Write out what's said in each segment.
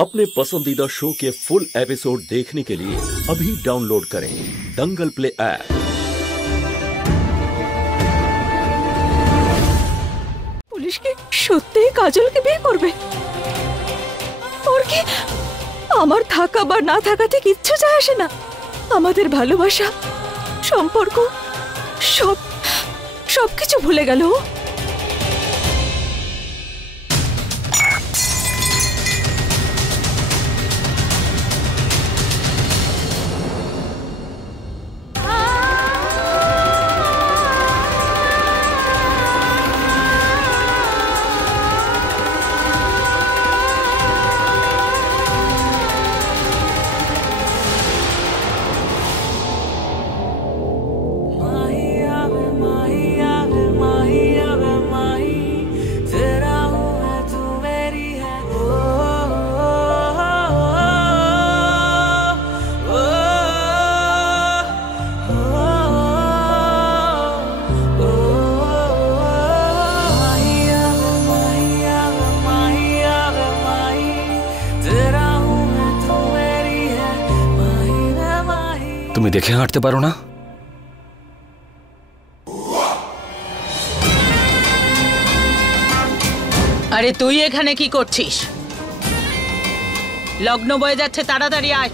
अपने पसंदीदा शो के फुल एपिसोड देखने के लिए अभी डाउनलोड करें दंगल प्ले ऐप। पुलिस की সত্যি কাজলকে বিয়ে করবে? ওর কি আমার থাকা বা না থাকাতে কিচ্ছু যায় আসে না। আমাদের ভালোবাসা সম্পর্ক সবকিছু ভুলে গেল। তুমি দেখে হাঁটতে পারো না? আরে তুই এখানে কি করছিস? লগ্ন বয়ে যাচ্ছে, তাড়াতাড়ি আয়।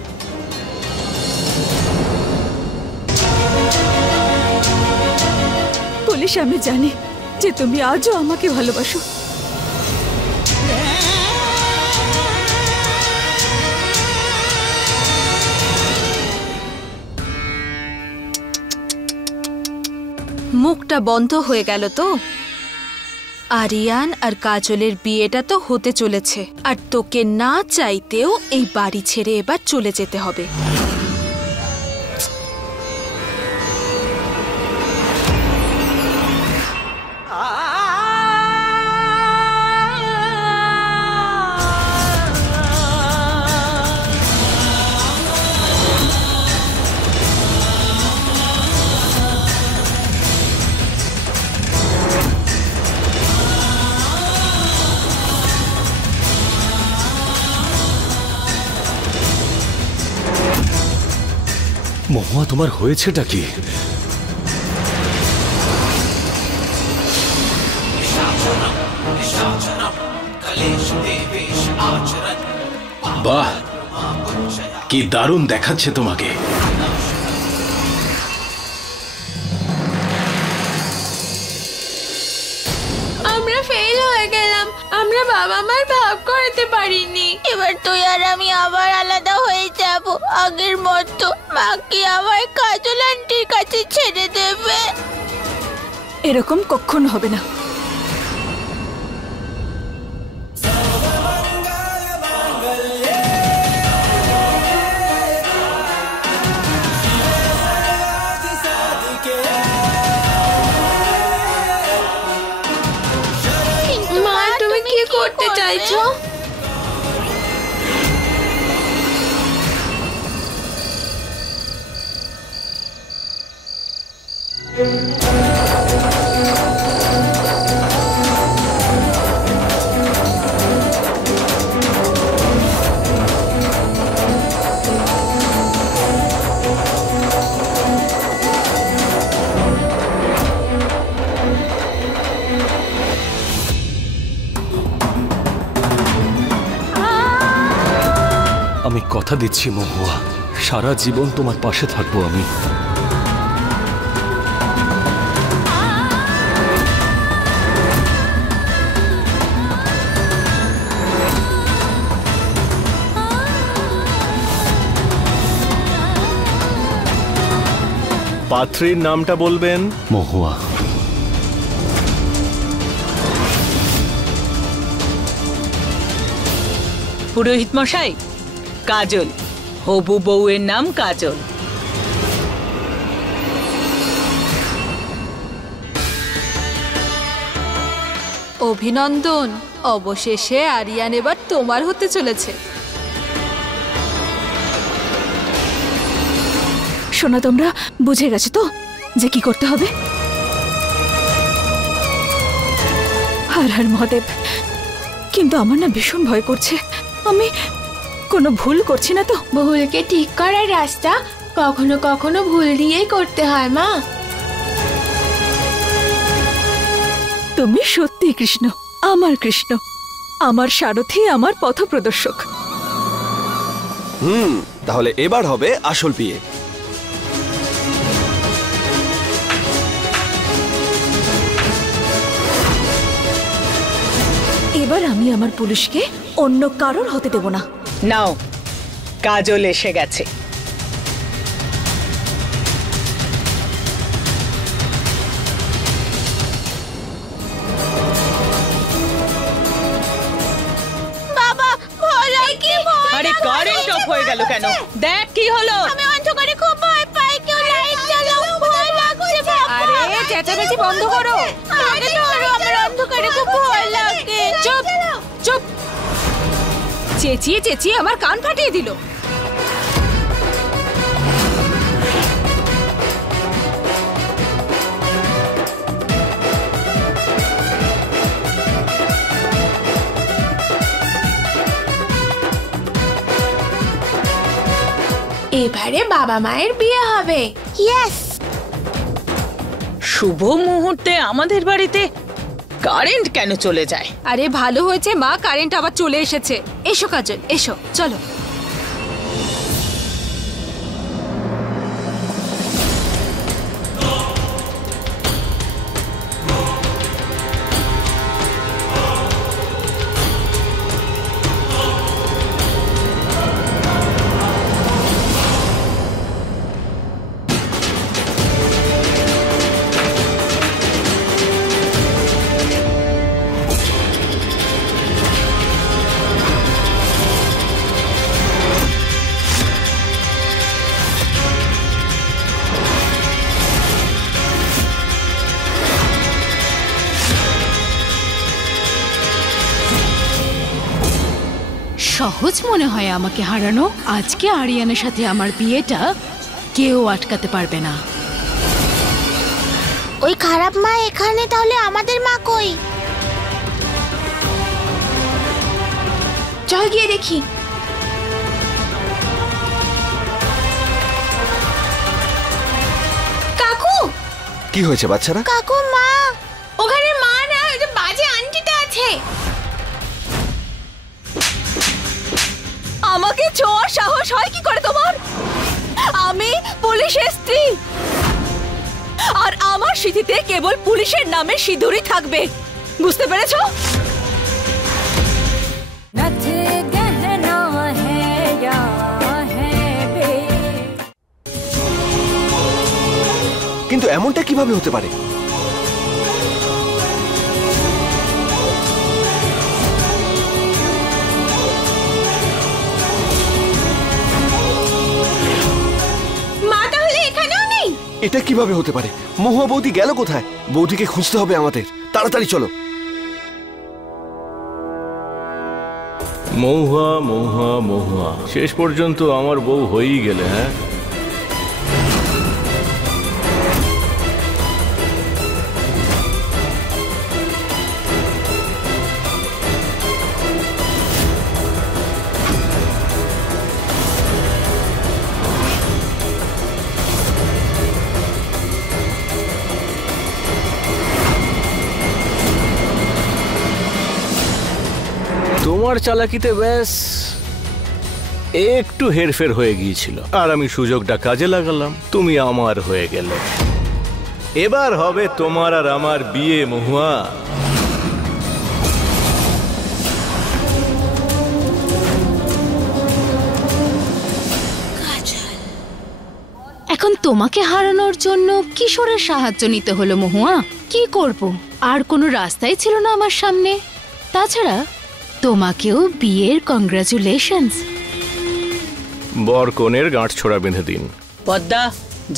পুলিশ, আমি জানি যে তুমি আজও আমাকে ভালোবাসো। মুখটা বন্ধ হয়ে গেল তো। আরিয়ান আর কাজলের বিয়েটা তো হতে চলেছে, আর তোকে না চাইতেও এই বাড়ি ছেড়ে এবার চলে যেতে হবে। মহুয়া, তোমার হয়েছেটা কি? বাহ, কি দারুণ দেখাচ্ছে তোমাকে। আমরা ফেল হয়ে গেলাম, আমরা বাবা মার ভাব করতে পারিনি। এবার তুই আর আমি আবার আলাদা হয়ে যাব আগের মতো। মা কি আবার কাজল আন্টির কাছে ছেড়ে দেবে? এরকম কখনো হবে না। মা, তুমি কি করতে চাইছো? আমি কথা দিচ্ছি মহুয়া, সারা জীবন তোমার পাশে থাকবো আমি। পাত্রীর নামটা বলবেন? মহুয়া। পুরোহিত মশাই, কাজল, হবু বউয়ের নাম কাজল। অভিনন্দন, অবশেষে আরিয়ান এবার তোমার হতে চলেছে। শোনো, তোমরা বুঝে গেছো তো যে কি করতে হবে? হর হর মহাদেব। কিন্তু আমার না ভীষণ ভয় করছে। আমি কোনো ভুল করছি না তো? ভুলকে ঠিক করার রাস্তা কখনো কখনো ভুল দিয়েই করতে হয় মা। তুমি সত্যি কৃষ্ণ, আমার কৃষ্ণ, আমার সারথি, আমার পথপ্রদর্শক। তাহলে এবার হবে আসল বিয়ে। এবার আমি আমার পুলিশকে অন্য কারোর হতে দেব না। নাও, কাজল এসে গেছে। বাবা ভোলা কি ভয়! আরে কারেন্ট অফ হয়ে গেল কেন? দেখ কি হলো। আমি অন্ধকারে খুব ভয় পাই, কেউ লাইট জ্বালাও, ভয় লাগছে বাবা। আরে চেঁচামেচি বন্ধ করো। আমাকে ধরো, আমার অন্ধকারে খুব ভয় লাগে। চুপ চুপ, চেঁচিয়ে চেঁচিয়ে আমার কান ফাটিয়ে দিল। এবারে বাবা মায়ের বিয়ে হবে। ইয়েস। শুভ মুহূর্তে আমাদের বাড়িতে কারেন্ট কেন চলে যায়? আরে ভালো হয়েছে মা, কারেন্ট আবার চলে এসেছে। এসো কাজল, এসো, চলো। সহজ মনে হয় আমাকে হারানো। আজকে আরিয়ানের সাথে আমার বিয়েটা কেউ আটকাতে পারবে না। ওই খারাপ মা এখানে, তাহলে আমাদের মা কই? চল গিয়ে দেখি। কাকু! কি হয়েছে বাচ্চারা? কাকু, মা ওখানে মা না, ওই যে বাজে আন্টিটা আছে। আমাকে ছোঁয়ার সাহস হয় কি করে তোমার? আমি পুলিশের স্ত্রী, আর আমার সিঁথিতে কেবল পুলিশের নামে সিঁদুরই থাকবে, বুঝতে পেরেছো? কিন্তু এমনটা কিভাবে হতে পারে? এটা কিভাবে হতে পারে? মহুয়া বৌদি গেল কোথায়? বৌদিকে খুঁজতে হবে আমাদের, তাড়াতাড়ি চলো। মহুয়া মহুয়া মহুয়া, শেষ পর্যন্ত আমার বউ হয়েই গেলে। হ্যাঁ, তোমার চালাকিতে ব্যাস একটু হেরফের হয়ে গিয়েছিল, আর আমি সুযোগটা কাজে লাগালাম, তুমি আমার হয়ে গেলে। এবার হবে তোমার আর আমার বিয়ে মহুয়া। এখন তোমাকে হারানোর জন্য কিশোরের সাহায্য নিতে হলো মহুয়া। কি করব, আর কোনো রাস্তাই ছিল না আমার সামনে। তাছাড়া তোমাকেও বিয়ের কংগ্রাচুলেশনস। বর কনের গাঁট ছোড়া বেঁধে দিন। পদ্মা,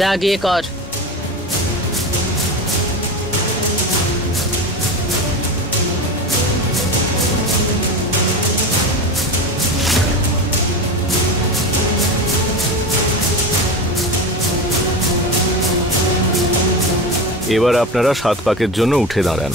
যা গিয়ে কর। এবার আপনারা 7 পাকের জন্য উঠে দাঁড়ান।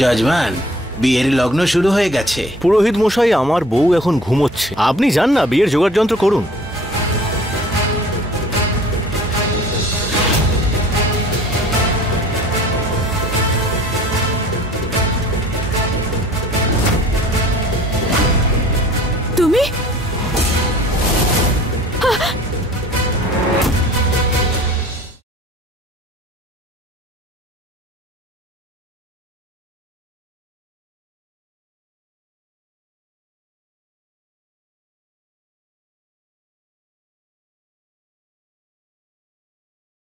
যজমান, বিয়ের লগ্ন শুরু হয়ে গেছে। পুরোহিত মশাই, আমার বউ এখন ঘুমোচ্ছে, আপনি যান না, বিয়ের জোগাড় যন্ত্র করুন।